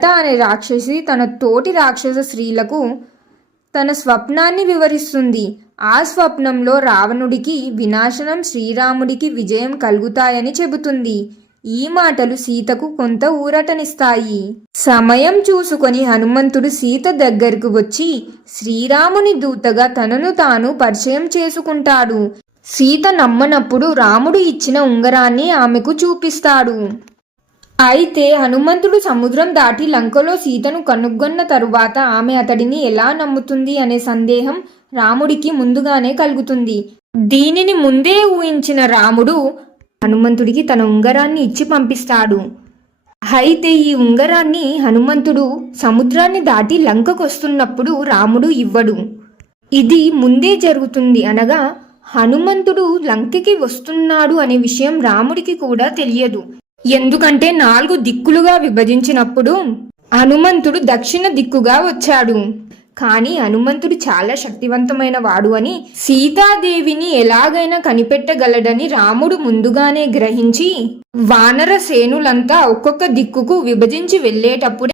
లత అనే రాక్షసి తన తోటి రాక్షస స్త్రీలకు తన స్వప్నాన్ని వివరిస్తుంది. ఆ స్వప్నంలో రావణుడికి వినాశనం శ్రీరాముడికి విజయం కలుగుతాయని చెబుతుంది. ఈ మాటలు సీతకు కొంత ఊరటనిస్తాయి. సమయం చూసుకొని హనుమంతుడు సీత దగ్గరకు వచ్చి శ్రీరాముని దూతగా తనను తాను పరిచయం చేసుకుంటాడు. సీత నమ్మనప్పుడు రాముడు ఇచ్చిన ఉంగరాన్ని ఆమెకు చూపిస్తాడు. అయితే హనుమంతుడు సముద్రం దాటి లంకలో సీతను కనుగొన్న తరువాత ఆమె అతడిని ఎలా నమ్ముతుంది అనే సందేహం రాముడికి ముందుగానే కలుగుతుంది. దీనిని ముందే ఊహించిన రాముడు హనుమంతుడికి తన ఉంగరాన్ని ఇచ్చి పంపిస్తాడు. అయితే ఈ ఉంగరాన్ని హనుమంతుడు సముద్రాన్ని దాటి లంకకు వస్తున్నప్పుడు రాముడు ఇవ్వడు. ఇది ముందే జరుగుతుంది అనగా హనుమంతుడు లంకకి వస్తున్నాడు అనే విషయం రాముడికి కూడా తెలియదు. ఎందుకంటే నాలుగు దిక్కులుగా విభజించినప్పుడు హనుమంతుడు దక్షిణ దిక్కుగా వచ్చాడు. కానీ హనుమంతుడు చాలా శక్తివంతమైన వాడు అని సీతాదేవిని ఎలాగైనా కనిపెట్టగలడని రాముడు ముందుగానే గ్రహించి వానర సేనులంతా ఒక్కొక్క దిక్కుకు విభజించి వెళ్ళేటప్పుడే